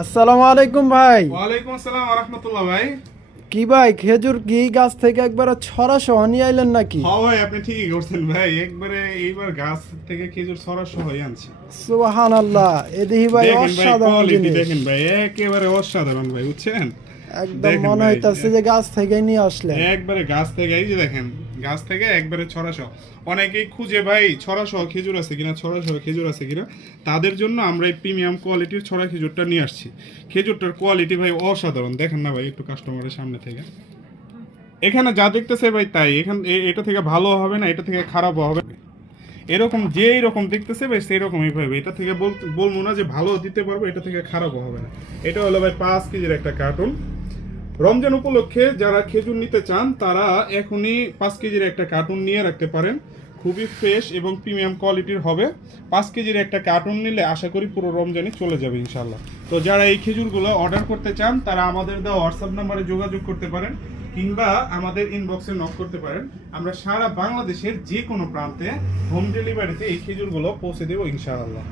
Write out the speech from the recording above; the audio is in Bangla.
আসসালামু আলাইকুম ভাই। ওয়ালাইকুম আসসালাম ওয়া রাহমাতুল্লাহ ভাই। কি ভাই, খেজুর কি গাছ থেকে একবারে ছড়া সহ নিয়ে আইলেন নাকি? হ্যাঁ ভাই, আপনি ঠিকই করছেন ভাই, একবারে এইবার গাছ থেকে খেজুর ছড়া সহই আনছি। সুবহানাল্লাহ, এ দেখি ভাই দেখেন ভাই, অসাধারণ কোয়ালিটি জিনিস। দেখেন ভাই, একেবারে অসাধারণ ভাই, বুঝছেন? একদম দেখেন মনে ভাই, হইতাছে যে গাছ থেকে নিয়ে আসলেন। একবারে গাছ থেকে, এই যে দেখেন, গাছ থেকে একবারে ছড়া সহ। অনেকেই খুঁজে ভাই ছড়া সহ খেজুর আছে কিনা, ছড়া সহ খেজুর আছে কিনা, তাদের জন্য আমরা এই প্রিমিয়াম কোয়ালিটির ছড়া খেজুরটা নিয়ে আসছি। খেজুরটার কোয়ালিটি ভাই অসাধারণ, দেখেন না ভাই একটু কাস্টমারের সামনে থেকে। এখানে যা দেখতেছে ভাই তাই, এটা থেকে ভালো হবে না, এটা থেকে খারাপও হবে না। এরকম যেই রকম দেখতেছে ভাই সেই রকমই পাবে। এটা থেকে বলবো না যে ভালো দিতে পারবো, এটা থেকে খারাপও হবে না। এটা হলো ভাই 5 কেজির একটা কার্টুন। রমজান উপলক্ষে যারা খেজুর নিতে চান তারা এখনই 5 কেজির একটা কার্টুন নিয়ে রাখতে পারেন। খুবই ফ্রেশ এবং প্রিমিয়াম কোয়ালিটির হবে। 5 কেজির একটা কার্টুন নিলে আশা করি পুরো রমজানে চলে যাবে ইনশাল্লাহ। তো যারা এই খেজুরগুলো অর্ডার করতে চান তারা আমাদের দেওয়া হোয়াটসঅ্যাপ নাম্বারে যোগাযোগ করতে পারেন, কিংবা আমাদের ইনবক্সে নক করতে পারেন। আমরা সারা বাংলাদেশের যে কোনো প্রান্তে হোম ডেলিভারিতে এই খেজুরগুলো পৌঁছে দেবো ইনশাআল্লাহ।